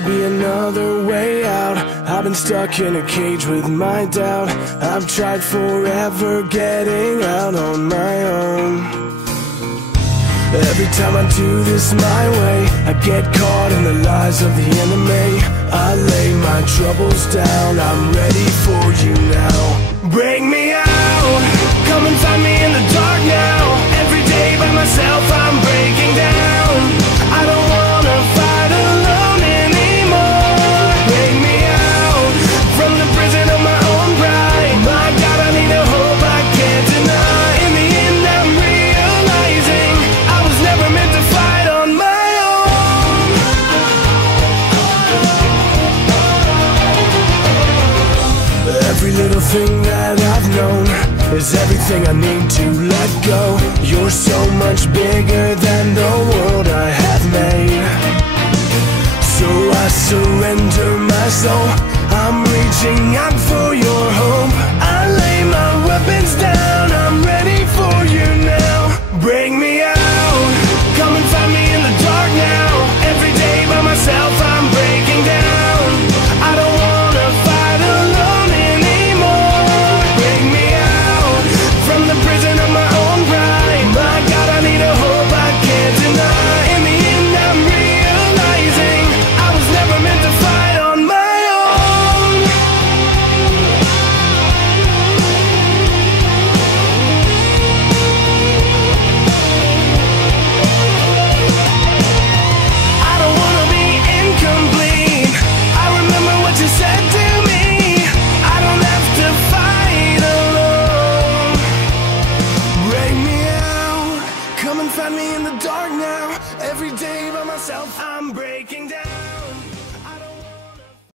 gotta be another way out. I've been stuck in a cage with my doubt. I've tried forever getting out on my own. Every time I do this my way, I get caught in the lies of the enemy. I lay my troubles down, I'm ready for you now. Bring me out, come and find me in the dark now. Every day by myself I'm breaking down. I don't wanna fight alone anymore. Bring me out from the prison of my own pride. My God, I need a hope I can't deny. In the end I'm realizing I was never meant to fight on my own. Every little thing that I've known is everything I need to let go. You're so much bigger than the world I have made. So I surrender my soul, I'm reaching out for your hope. I lay my weapons down, I'm ready for you now. Bring me out, come and find me in the dark now. Every day by myself I'm breaking down. I don't wanna fight alone anymore. Bring me out from the prison of my own pride. My God, I need a hope I can't deny. In the end I'm realizing I was never meant to fight on my own. I don't wanna be incomplete. I remember what you said to me. I don't have to fight alone. Bring me out, come and find me in the dark now. Every day by myself I'm breaking down.